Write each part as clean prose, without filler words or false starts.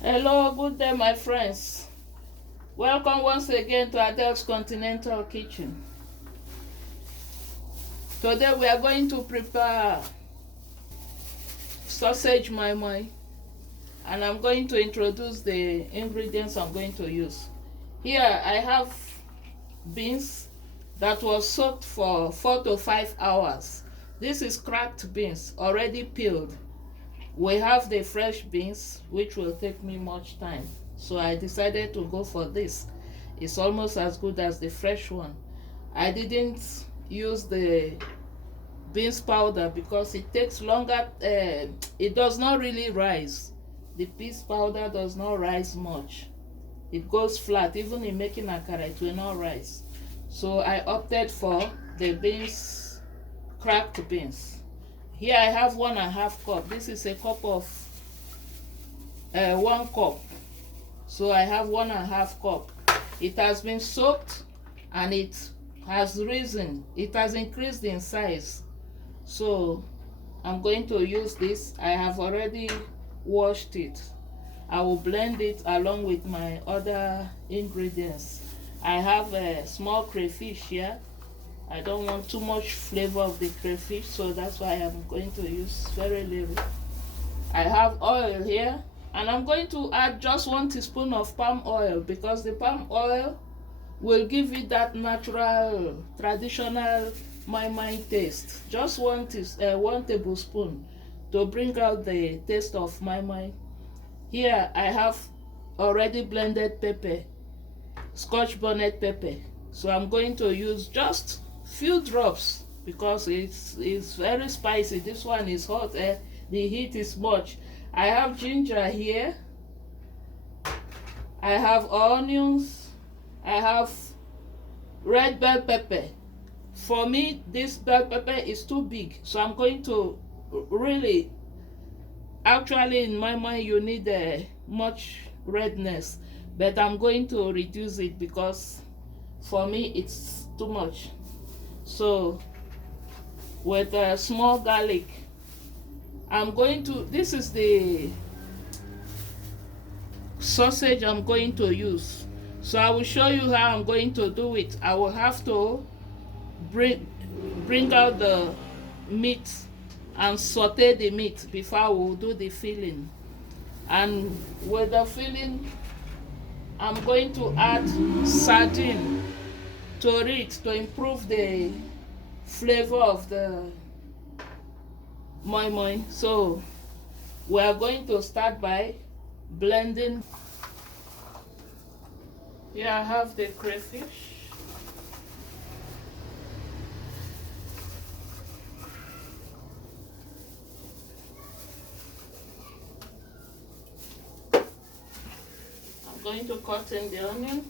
Hello, good day, my friends. Welcome once again to Adel's Continental Kitchen. Today we are going to prepare sausage moi moi, and I'm going to introduce the ingredients I'm going to use. Here I have beans that was soaked for 4 to 5 hours. This is cracked beans, already peeled. We have the fresh beans, which will take me much time, so I decided to go for this. It's almost as good as the fresh one. I didn't use the beans powder because it takes longer. It does not really rise. The beans powder does not rise much. It goes flat. Even in making akara, it will not rise. So I opted for the beans, cracked beans. Here I have 1.5 cup. This is a cup of 1 cup. So I have 1.5 cup. It has been soaked and it has risen. It has increased in size. So I'm going to use this. I have already washed it. I will blend it along with my other ingredients. I have a small crayfish here. I don't want too much flavor of the crayfish, so that's why I'm going to use very little. I have oil here, and I'm going to add just 1 teaspoon of palm oil because the palm oil will give it that natural, traditional moi moi taste. Just 1 tablespoon to bring out the taste of moi moi. Here I have already blended pepper, scotch bonnet pepper. So I'm going to use just few drops because it's very spicy. This one is hot. The heat is much. I have ginger here. I have onions. I have red bell pepper. For me, this bell pepper is too big, so I'm going to really, actually in my mind you need much redness, but I'm going to reduce it because for me it's too much. So with a small garlic, I'm going to, this is the sausage I'm going to use. So I will show you how I'm going to do it. I will have to bring out the meat and saute the meat before I will do the filling. And with the filling, I'm going to add sardine to it to improve the flavor of the moi moi. So we are going to start by blending. Here I have the crayfish. I'm going to cut in the onion.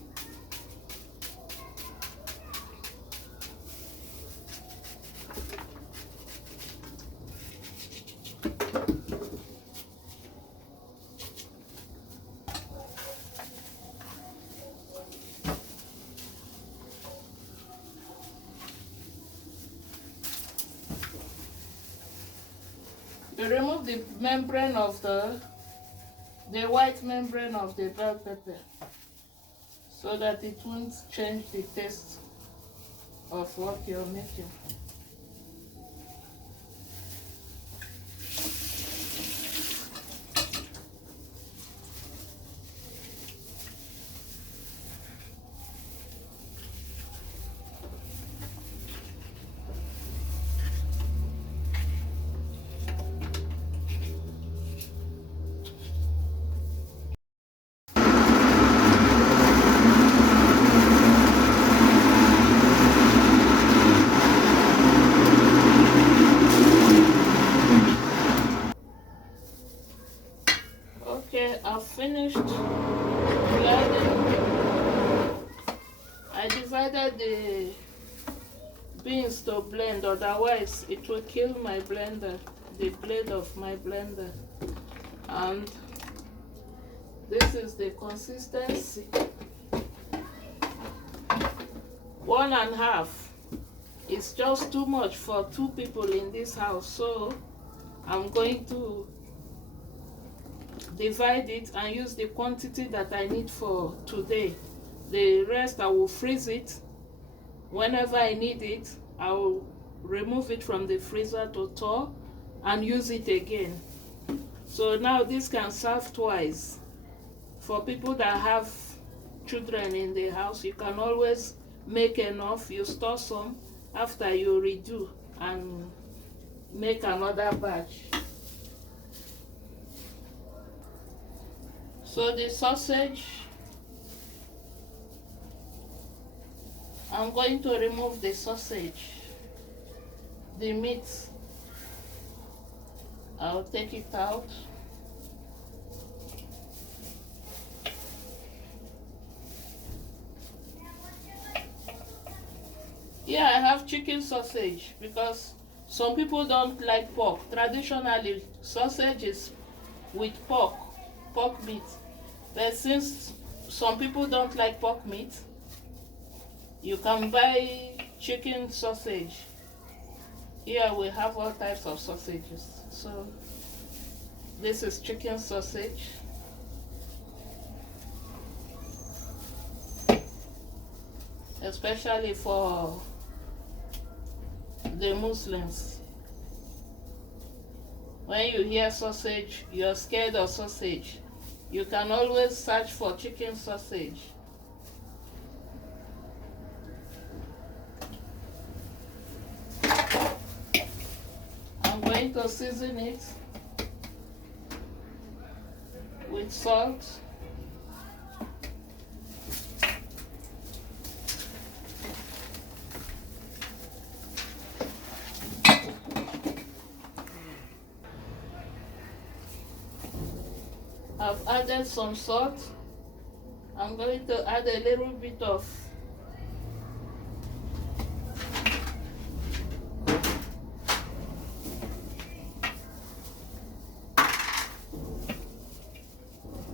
You remove the membrane of the white membrane of the bell pepper so that it won't change the taste of what you're making. Okay, I've finished blending. I divided the beans to blend, otherwise it will kill my blender, the blade of my blender. And this is the consistency. 1.5. It's just too much for 2 people in this house, so I'm going to divide it and use the quantity that I need for today. The rest I will freeze it. Whenever I need it, I will remove it from the freezer to thaw and use it again. So now this can serve twice. For people that have children in the house, you can always make enough, you store some, after you redo and make another batch. So the sausage, I'm going to remove the sausage, the meat, I'll take it out. Yeah, I have chicken sausage because some people don't like pork. Traditionally, sausage is with pork meat. But since some people don't like pork meat, you can buy chicken sausage. Here we have all types of sausages. So this is chicken sausage. Especially for the Muslims. When you hear sausage, you're scared of sausage. You can always search for chicken sausage. I'm going to season it with salt. I've added some salt. I'm going to add a little bit of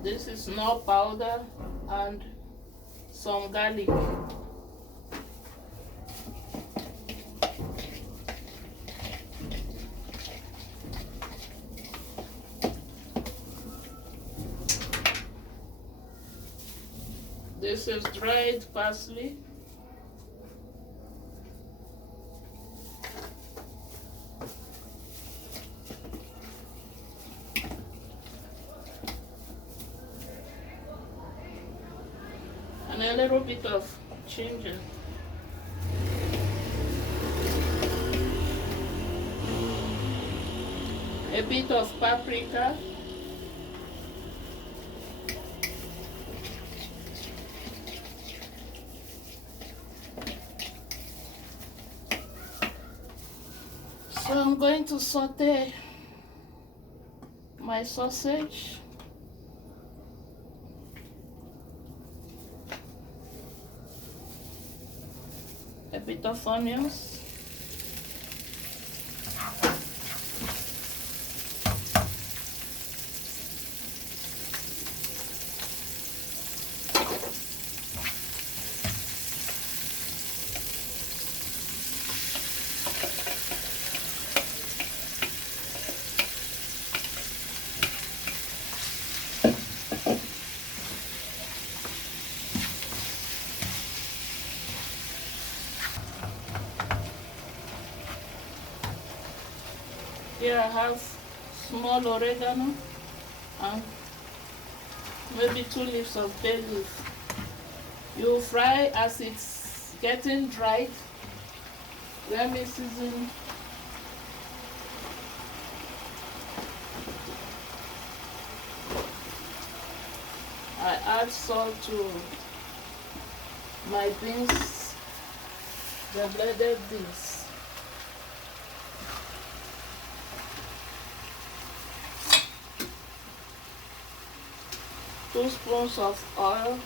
this is knorr powder and some garlic. This is dried parsley. And a little bit of ginger. A bit of paprika. So I'm going to saute my sausage. A bit of onions. Here I have small oregano and maybe 2 leaves of bay leaf. You fry as it's getting dried. Let me season. I add salt to my beans, the blended beans. 2 spoons of oil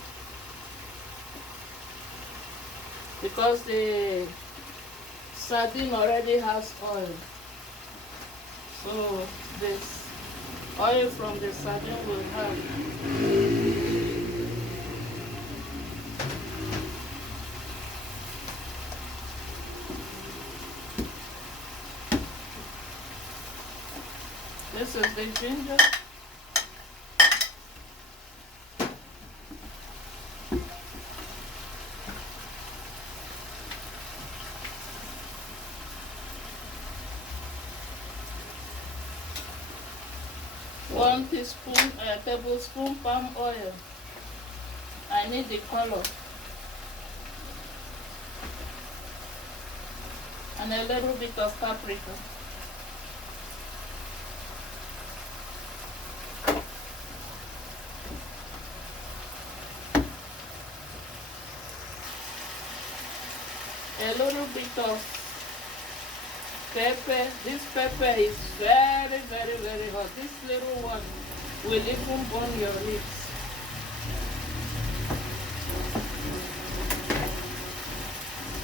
because the sardine already has oil. So this oil from the sardine will help. This is the ginger. tablespoon palm oil. I need the color. And a little bit of paprika. A little bit of pepper. This pepper is very, very, very hot. This little one will even burn your lips.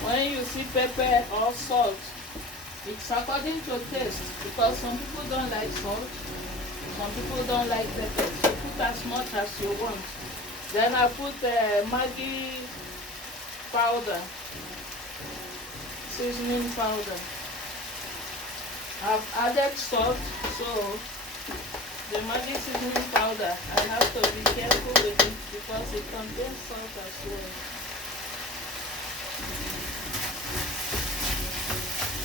When you see pepper or salt, it's according to taste, because some people don't like salt, some people don't like pepper. So put as much as you want. Then I put maggi powder, seasoning powder. I've added salt, so the maggi seasoning powder, I have to be careful with it because it contains salt as well.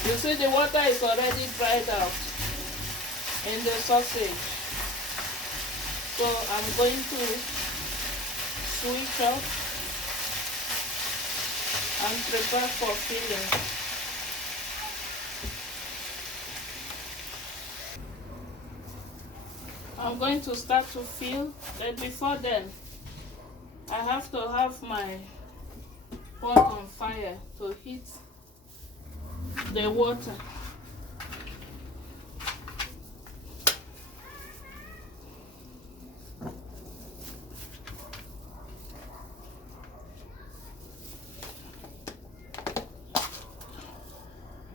You see, the water is already dried out in the sausage. So I'm going to switch off and prepare for filling. I'm going to start to fill, but before then, I have to have my pot on fire to heat the water.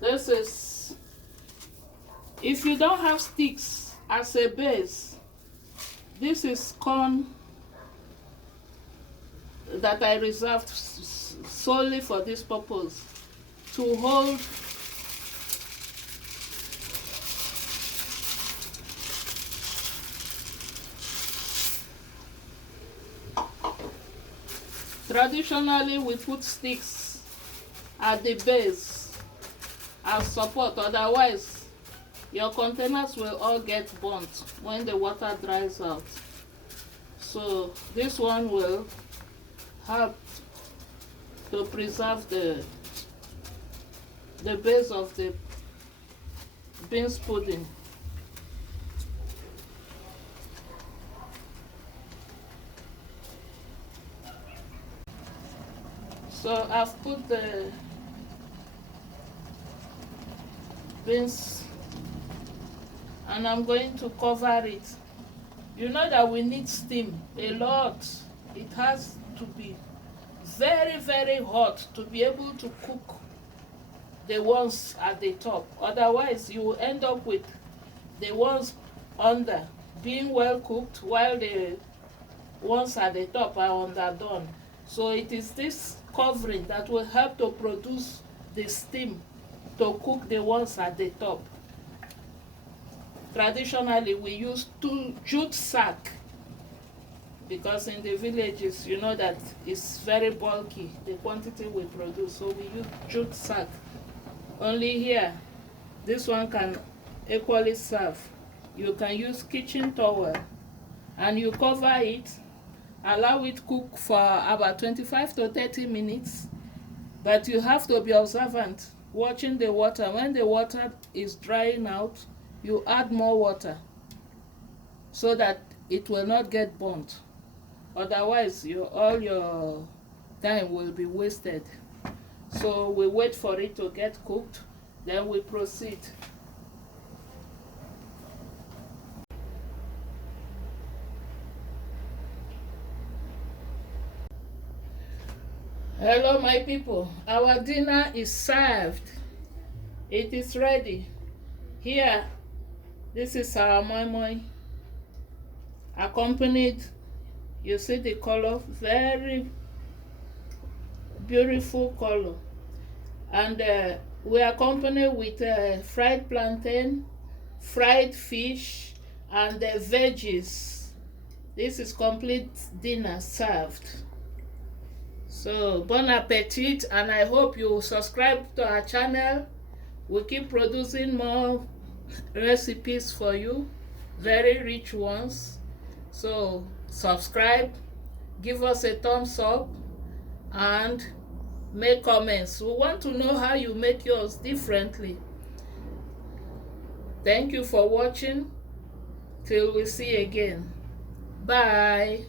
This is, if you don't have sticks as a base, this is corn that I reserved solely for this purpose, to hold traditionally we put sticks at the base as support, otherwise your containers will all get burnt when the water dries out. So this one will help to preserve the base of the beans pudding. So I've put the beans and I'm going to cover it. You know that we need steam a lot. It has to be very, very hot to be able to cook the ones at the top. Otherwise, you will end up with the ones under being well cooked while the ones at the top are underdone. So it is this covering that will help to produce the steam to cook the ones at the top. Traditionally, we use jute sack because in the villages, you know that it's very bulky, the quantity we produce, so we use jute sack. Only here, this one can equally serve. You can use kitchen towel and you cover it, allow it cook for about 25 to 30 minutes, but you have to be observant, watching the water. When the water is drying out, you add more water so that it will not get burnt. Otherwise, all your time will be wasted. So we wait for it to get cooked, then we proceed. Hello my people, our dinner is served. It is ready. Here, this is our moi moi, accompanied, you see the color, very beautiful color, and we accompany with fried plantain, fried fish, and veggies. This is complete dinner served. So bon appetit, and I hope you subscribe to our channel. We keep producing more recipes for you. very rich ones. So subscribe, give us a thumbs up, and make comments. We want to know how you make yours differently. Thank you for watching. Till we see again. Bye.